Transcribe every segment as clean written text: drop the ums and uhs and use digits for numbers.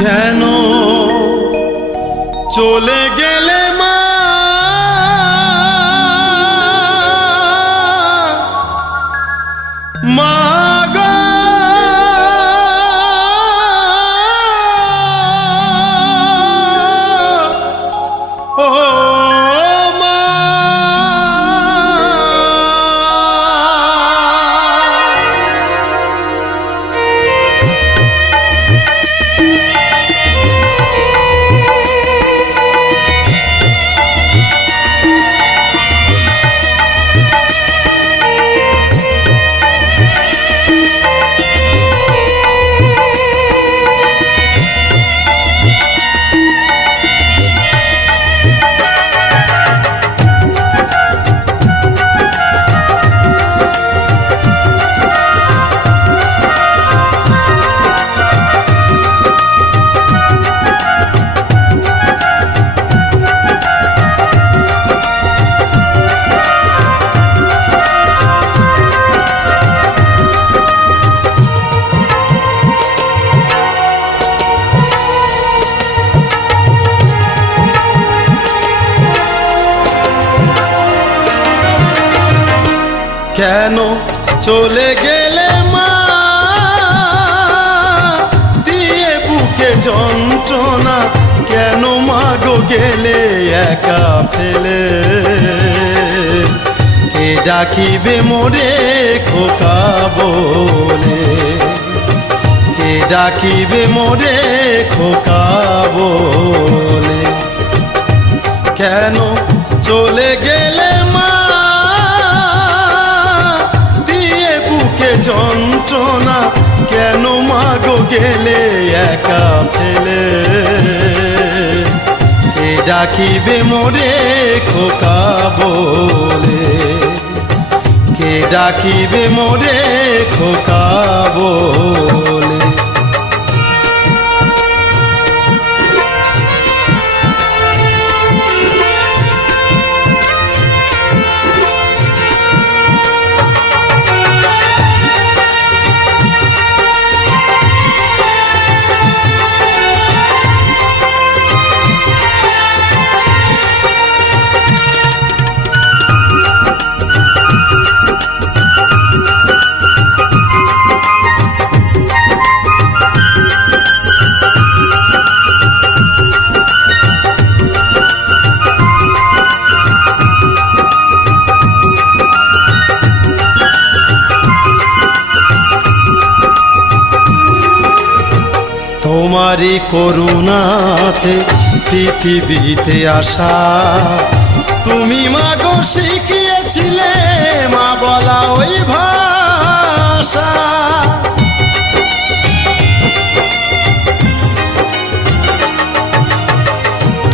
কেন চলে গেলে মা, মা গো ও মা। কেন চলে গেলে মা, দিয়ে বুকে যন্ত্রণা, কেন মা গো গেলে একা ফেলে। কে ডাকিবে মোরে খোকা বলে, কে ডাকিবে মোরে খোকা বলে। কেন চলে গেলে মা, যন্ত্রণা, কেন মা গো গেলে একা ফেলে। কে ডাকিবে মোরে খোকা বলে, কে ডাকিবে মোরে খোকা বলে। তোমারি করুণাতে পৃথিবীতে আসা, তুমি মা গো শিখিয়েছিলে মা বলা ওই ভাষা।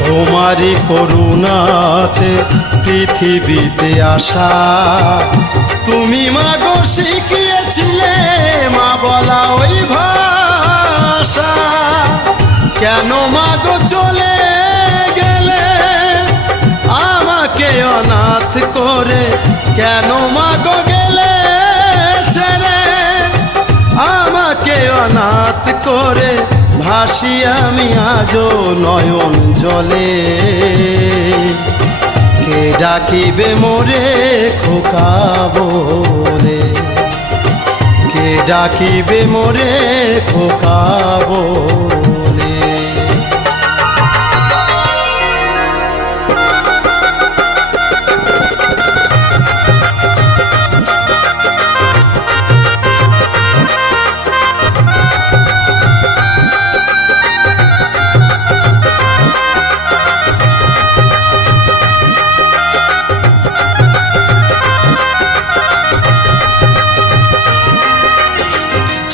তোমারি করুণাতে পৃথিবীতে আসা, তুমি মা গো শিখিয়েছিলে মা বলা ওই ভাষা। কেন মা গো চলে গেলে আমাকে অনাথ করে, কেন মা গো গেলে ছেড়ে আমাকে অনাথ করে। ভাসি আমি আজও নয়ন জলে, কে ডাকিবে মোরে খোকা বলে, কে ডাকিবে মোরে খোকা বলে।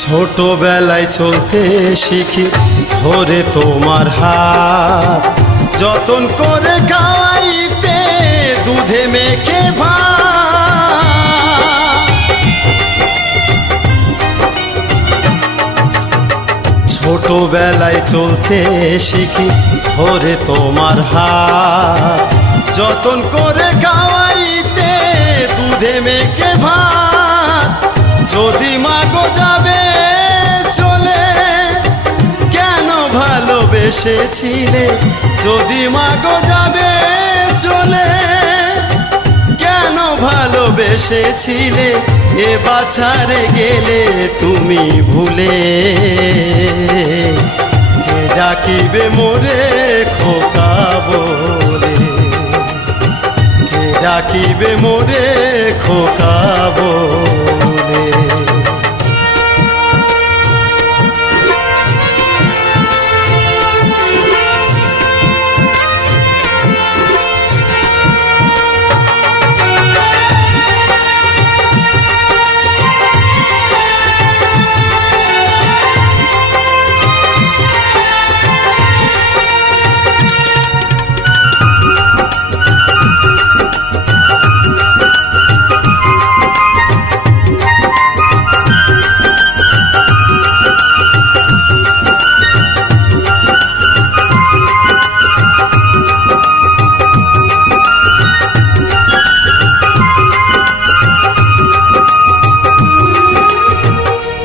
ছোটবেলায় চলতে শিখি ধরে তোমার হাত, যতন করে খাওয়াইতে দুধে মেখে ভাত। ছোটবেলায় চলতে শিখি ধরে তোমার হাত, যতন করে খাওয়াইতে দুধে মেখে ভাত। যদি মা গো যাবে চলে, কেন ভালো ভালোবেসেছিলে যদি মাগো যাবে চলে, কেন ভালোবেসেছিলে এ বাছারে গেলে তুমি ভুলে। কে ডাকিবে মোরে খোকা বলে, কে ডাকিবে মোরে খোকা বলে।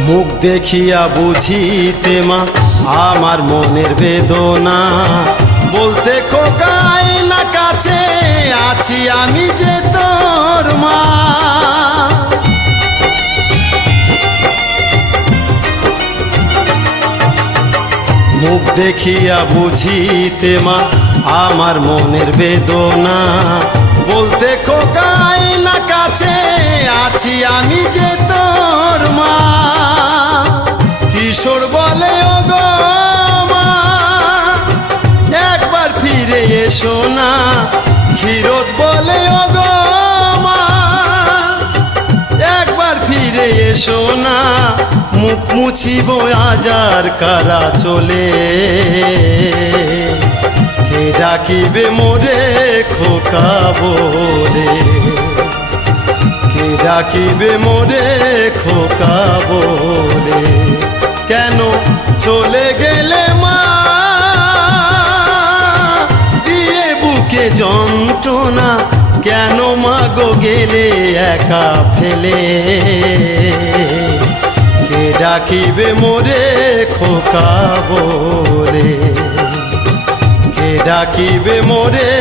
মুখ দেখিয়া বুঝিতে মা আমার মনের বেদনা, বলতে খোকাই না কাছে আছি আমি যে তোর মা। মুখ দেখিয়া বুঝিতে মা আমার মনের বেদনা, বলতে খোকাই না কাছে আছি আমি যে তোর মা। কিশোর বলে ও গো মা একবার ফিরে এসো না, ক্ষীরোদ বলে ও গো মা একবার ফিরে এসো না, মুখ মুছিব আজার কারা চলে। কে ডাকিবে মোরে খোকা বলে, কে ডাকিবে মোরে খোকা বলে। কেন চলে গেলে মা দিয়ে বুকে যন্ত্রণা, কেন মাগো গেলে একা ফেলে। কে ডাকিবে মোরে খোকা বলে, কে ডাকিবে মোরে